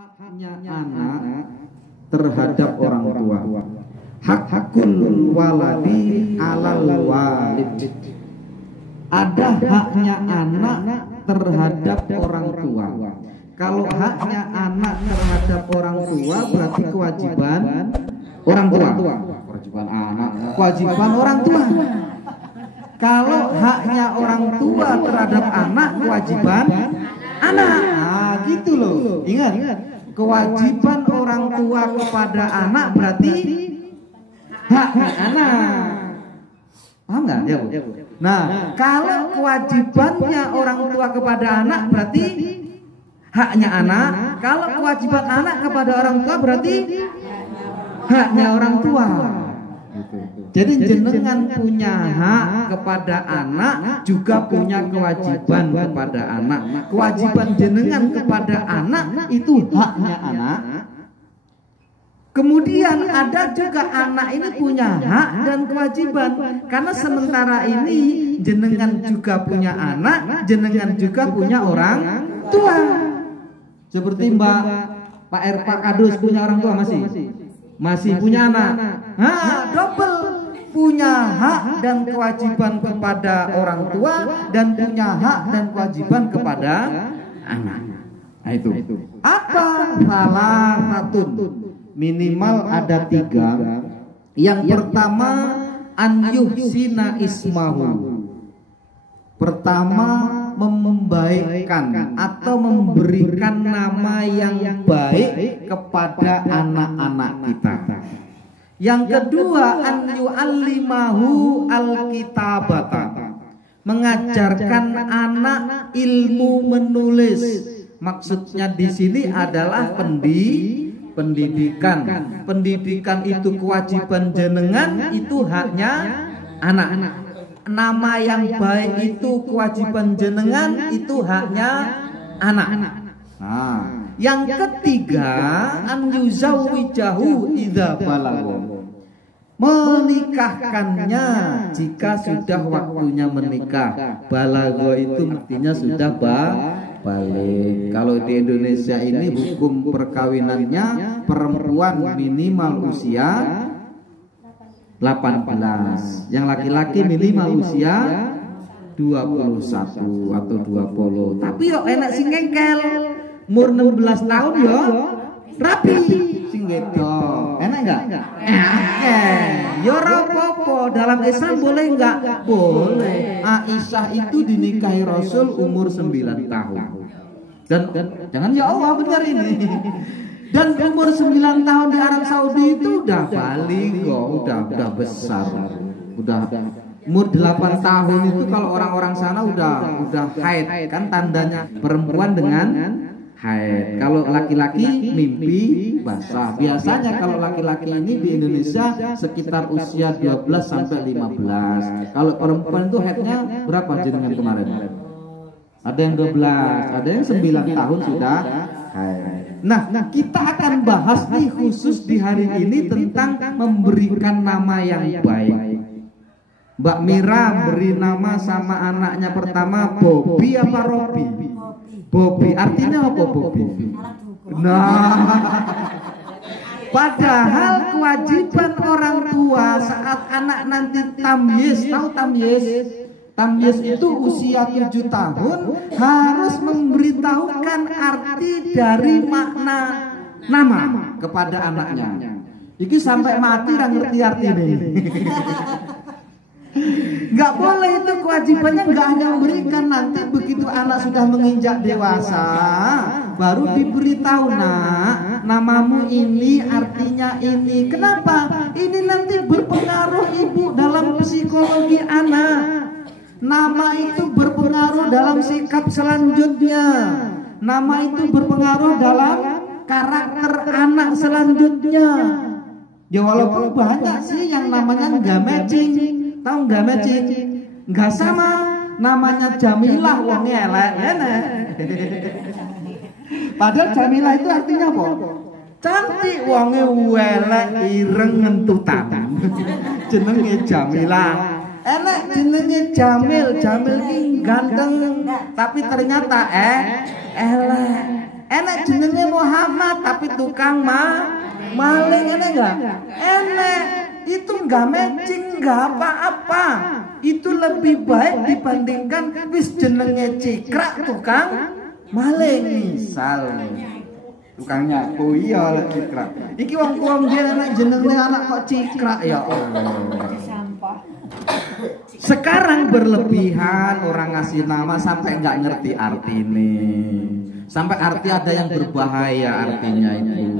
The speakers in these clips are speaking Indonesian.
haknya anak terhadap orang tua. Hakul waladi alal walid. Ada haknya anak terhadap orang tua. Kalau haknya anak terhadap orang tua berarti kewajiban orang tua. Kewajiban anak, kewajiban orang tua. Kalau haknya orang tua terhadap anak, kewajiban anak. Nah, gitu loh. Ingat, kewajiban orang tua kepada anak berarti haknya anak. Paham nggak? Ya, Bu. Nah, kalau kewajibannya orang tua kepada anak berarti haknya anak. Kalau kewajiban anak kepada orang tua berarti haknya orang tua. Jadi jenengan punya hak kepada anak, juga punya kewajiban kepada anak. Kewajiban jenengan kepada anak itu haknya anak. Kemudian ada juga anak ini punya hak dan kewajiban. Karena sementara ini jenengan juga punya anak, jenengan juga punya orang tua. Seperti Pak Kadus punya orang tua masih punya anak. Double punya hak dan kewajiban kepada orang tua dan punya hak dan kewajiban kepada anak. Nah, itu. Apa? Salah satu minimal ada 3. Yang pertama an yuhsina ismahu. Pertama membaikkan atau memberikan nama yang baik kepada anak-anak kita. Yang kedua an yu'allimahu alkitabata. Mengajarkan anak ilmu menulis. Maksudnya di sini adalah pendidikan. Pendidikan itu kewajiban jenengan, itu haknya anak. Nama yang baik itu kewajiban jenengan, itu haknya anak. Nah, yang ketiga an yuzawwijahu idza balagha. Menikahkannya jika sudah waktunya menikah. Balagha itu artinya sudah balik. Kalau di Indonesia ini hukum perkawinannya perempuan minimal usia 18, yang laki-laki minimal usia 21 atau 20. Tapi yo enak sing ngengkel. Umur 16 tahun yo rapi sing wedok. Enak enggak? Yo rapopo. Dalam Islam boleh enggak? Boleh. Aisyah itu dinikahi Rasul umur 9 tahun. Dan jangan ya Allah benar ini. Dan umur 9 tahun di Arab Saudi itu udah balik kok, udah besar. Udah umur 8 tahun itu kalau orang-orang sana udah haid, kan tandanya perempuan dengan haid. Kalau laki-laki mimpi basah. Biasanya kalau laki-laki ini di Indonesia sekitar usia 12 sampai 15. Kalau perempuan itu haidnya berapa jenengan kemarin? Ada yang 12, ada yang 9 tahun sudah haid. Nah, kita akan bahas nih khusus di hari ini tentang memberikan nama yang baik. Mbak Mira beri nama sama anaknya pertama Bobby apa Robi? Bobby. Artinya apa Bobby? Nah, padahal kewajiban orang tua saat anak nanti tamyiz, tahu tamyiz? Tamyiz itu usia 7 tahun harus memberitahukan arti dari makna nama kepada anaknya. Iki sampai mati nggak ngerti arti ini. Nggak boleh, itu kewajibannya nggak hanya memberikan. Nanti begitu anak sudah menginjak dewasa baru diberitahu, nak, namamu ini artinya ini. Kenapa? Ini nanti berpengaruh ibu dalam psikologi anak. Nama itu berpengaruh dalam sikap selanjutnya. Nama itu berpengaruh dalam karakter anak selanjutnya. Ya walaupun banyak sih yang namanya nggak matching. Tahu nggak matching? Nggak sama. Namanya Jamilah wongnya elek. Padahal Jamilah itu artinya apa? Cantik wongnya welek ireng ngentutan. Jenenge Jamilah. Enak jenenge Jamil ini ganteng tapi ternyata elek. Enak Enek jenenge Muhammad tapi tukang maling, enek enggak? Enek. Itu enggak matching, enggak apa-apa. Itu lebih baik dibandingkan wis jenenge Cikrak tukang maling misal. Tukang nyapu iya lah Cikrak. Iki wong dia anak jenenge anak kok Cikrak ya Allah. Sekarang berlebihan orang ngasih nama sampai nggak ngerti artinya. Sampai arti ada yang berbahaya artinya itu.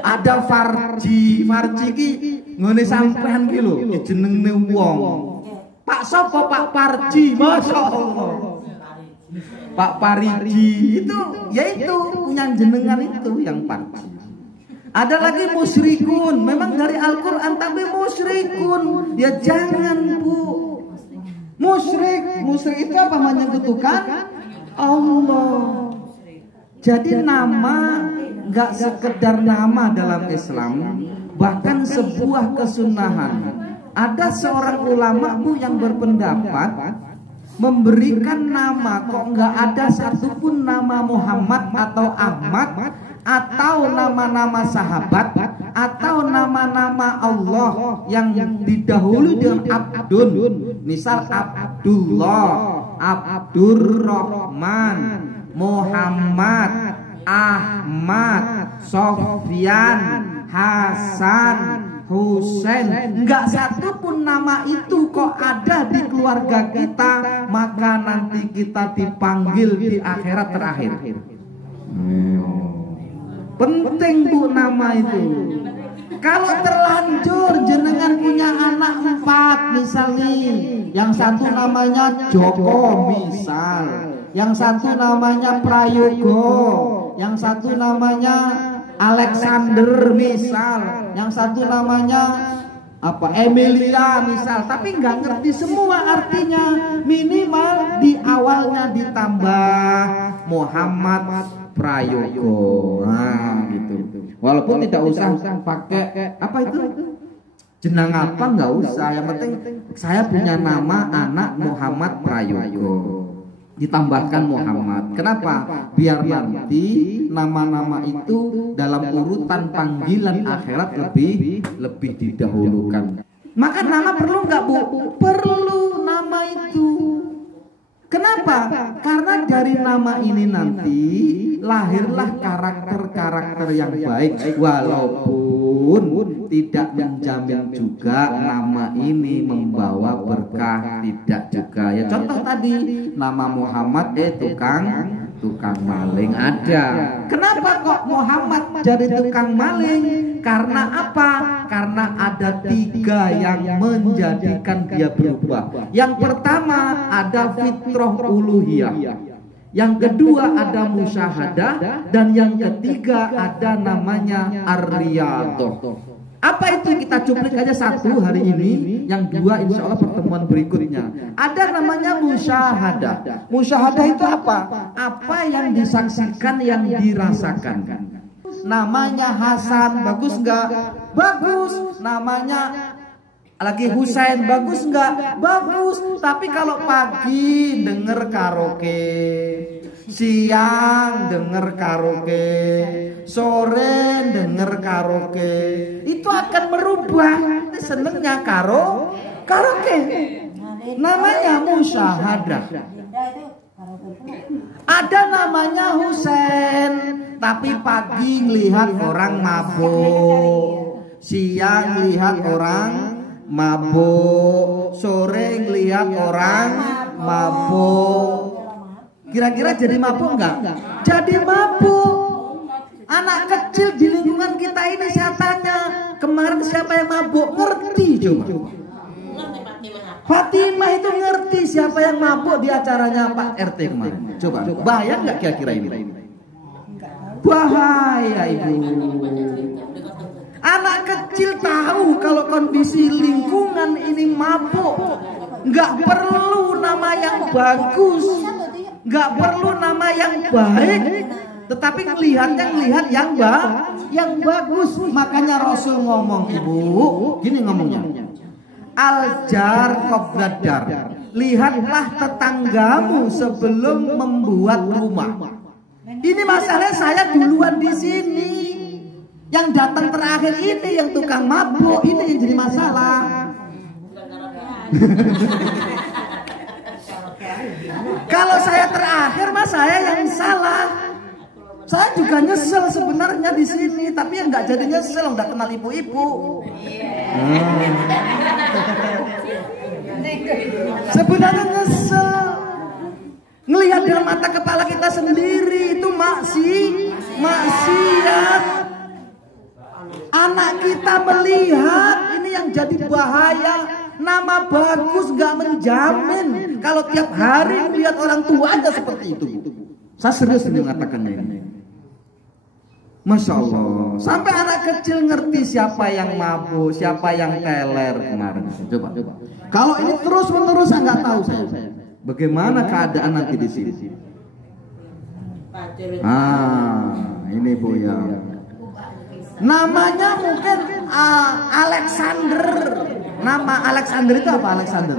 Ada Farji ki ngene sampean ki lho jenenge wong. Pak sapa Pak Parji? Masyaallah. Pak Pariji itu yaitu punya jenengan itu yang Parji. Ada lagi musyrikun, memang dari Al-Qur'an tapi musyrikun. Ya jangan Bu. Musyrik itu apa, menyekutukan Allah. Jadi nama nggak sekedar nama dalam Islam, bahkan sebuah kesunahan. Ada seorang ulama Bu yang berpendapat memberikan nama kok nggak ada satupun nama Muhammad atau Ahmad atau nama-nama sahabat atau nama-nama Allah yang didahului dengan Abdun, misal Abdullah, Abdurrahman, Muhammad, Ahmad, Sofyan, Hasan, Husain. Enggak satu pun nama itu kok ada di keluarga kita, maka nanti kita dipanggil di akhirat terakhir. Penting Bu nama itu. Kalau terlanjur jenengan punya anak 4 misalnya, yang satu namanya Joko misal, yang satu namanya Prayogo, yang satu namanya Alexander misal, yang satu namanya apa Emilia misal, tapi nggak ngerti semua artinya. Minimal di awalnya ditambah Muhammad Prayogo, nah gitu. Walaupun tidak usah pakai apa itu jenang apa, nggak usah. Yang penting saya punya nama anak Muhammad Prayogo, ditambahkan Muhammad. Kenapa? Biar nanti nama-nama itu dalam urutan panggilan akhirat lebih didahulukan. Maka nama perlu nggak Bu? Perlu nama itu. Kenapa? Karena dari nama ini nanti lahirlah karakter-karakter yang baik, walaupun tidak menjamin juga nama ini membawa berkah, tidak juga ya. Contoh tadi nama Muhammad tukang maling ada. Kenapa kok Muhammad jadi tukang maling? Karena apa? Karena ada 3 yang menjadikan dia berubah. Yang pertama ada fitrah uluhiyah, yang kedua ada musyahadah, dan yang ketiga ada namanya ar-riyadhah. Apa itu? Kita cuplik aja satu hari ini, yang 2 insya Allah pertemuan berikutnya. Ada namanya musyahadah. Musyahadah itu apa? Apa yang disaksikan, yang dirasakan. Namanya Hasan, bagus nggak? Bagus. Namanya lagi Husain, bagus nggak? Bagus. Tapi kalau pagi denger karaoke, siang denger karaoke, sore denger karaoke, itu akan merubah senengnya karaoke. Namanya musyahadah. Ada namanya Husain, tapi pagi lihat orang mabuk, siang lihat orang mabuk, sore lihat orang mabuk. Kira-kira jadi mabuk enggak? Jadi mabuk. Anak kecil di lingkungan kita ini saya tanya, kemarin siapa yang mabuk? Ngerti coba? Fatimah itu ngerti siapa yang mabuk di acaranya Pak RT kemarin. Coba, bahaya nggak kira-kira ini? Bahaya Ibu. Anak kecil tahu kalau kondisi lingkungan ini mabuk. Nggak perlu nama yang bagus, nggak perlu nama yang baik, tetapi ngelihat yang bagus. Makanya Rasul ngomong Ibu, gini ngomongnya. Al-jar qabladar. Lihatlah tetanggamu sebelum membuat rumah. Ini masalahnya saya duluan di sini. Yang datang terakhir ini yang tukang mabuk, ini yang jadi masalah. Kalau saya terakhir mas saya yang salah. Saya juga nyesel sebenarnya di sini, tapi yang nggak jadi nyesel, nggak kenal ibu-ibu. Sebenarnya nyesel. Ngelihat dengan mata kepala kita sendiri itu maksiat. Anak kita melihat ini yang jadi bahaya. Nama bagus gak menjamin kalau tiap hari melihat orang tuanya seperti itu. Saya serius mengatakannya ini. Masya Allah. Sampai anak kecil ngerti siapa yang mabuk, siapa yang teler kemarin. Coba. Kalau ini terus menerus saya nggak tahu saya. Bagaimana keadaan nanti di sini? Ini Bu ya. Namanya mungkin Alexander. Nama Alexander itu apa Alexander?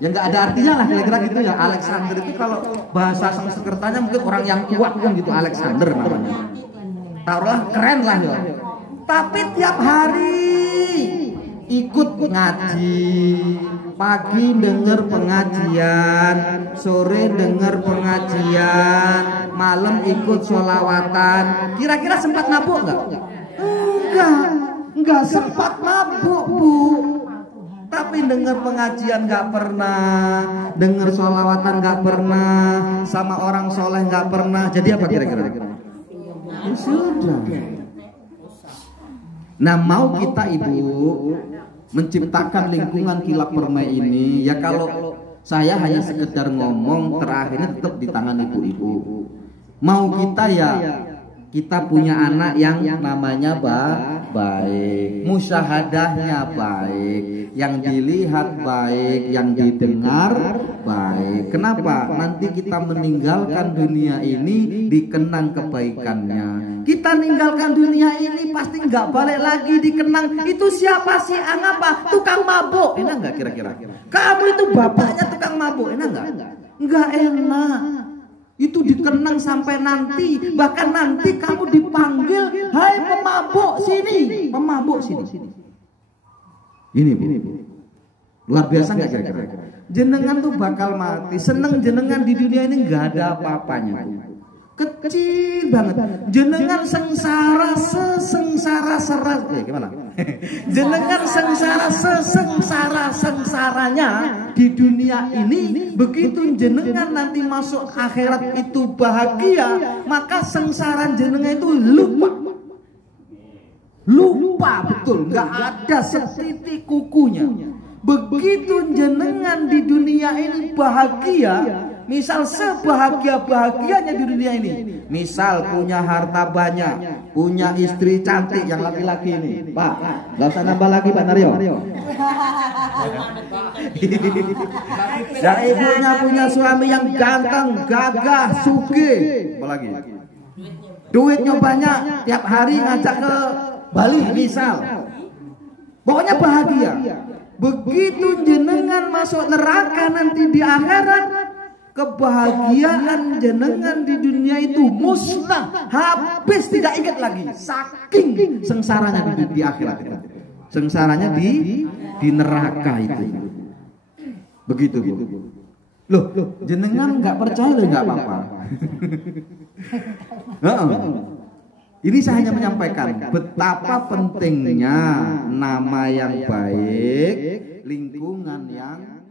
Ya nggak ada artinya lah kira-kira gitu ya. Alexander itu kalau bahasa Sanskertanya mungkin orang yang kuat kan gitu Alexander namanya. Taruhlah keren lah ya. Tapi tiap hari ikut ngaji, pagi denger pengajian, sore denger pengajian, malam ikut sholawatan. Kira-kira sempat mabuk nggak? Enggak sempat mabuk Bu. Tapi dengar pengajian nggak pernah, dengar sholawatan nggak pernah, sama orang soleh nggak pernah. Jadi apa kira-kira? Ya sudah. Nah mau kita ibu menciptakan lingkungan kilap permai ini, ya kalau saya hanya sekedar ngomong, terakhirnya tetap di tangan ibu-ibu. Mau kita ya kita punya anak yang namanya baik, musyahadahnya baik, yang dilihat baik, yang didengar baik. Kenapa? Nanti kita meninggalkan dunia ini dikenang kebaikannya. Kita ninggalkan dunia ini pasti nggak balik lagi dikenang. Itu siapa sih? Apa? Tukang mabuk. Enak nggak kira-kira? Kamu itu bapaknya tukang mabuk. Enak nggak? Nggak enak. Itu dikenang sampai nanti, bahkan nanti kamu dipanggil, hai pemabuk sini, pemabuk sini. Ini Bu, luar biasa nggak kira-kira? Jenengan tuh bakal mati, seneng jenengan di dunia ini nggak ada apa-apanya. Kecil banget. Jenengan sengsara sesengsara gimana? Jenengan sengsara sesengsaranya di dunia ini. Begitu jenengan nanti masuk akhirat itu bahagia, maka sengsara jenengan itu lupa betul, nggak ada setitik kukunya. Begitu jenengan di dunia ini bahagia, misal sebahagia-bahagianya di dunia ini, misal punya harta banyak, punya istri cantik yang laki-laki ini, Pak, nggak usah nambah lagi Pak Naryo. Dan ibunya punya suami yang ganteng, gagah, sugih, apalagi duitnya banyak, tiap hari ngajak ke Bali misal, pokoknya bahagia. Begitu jenengan masuk neraka nanti di akhirat, kebahagiaan jenengan di dunia itu musnah, habis, tidak ingat lagi, saking sengsaranya di akhirat itu. Sengsaranya di neraka itu. Begitu Bu. Loh, jenengan nggak percaya loh, nggak apa-apa. Ini saya hanya menyampaikan betapa pentingnya nama yang baik, lingkungan yang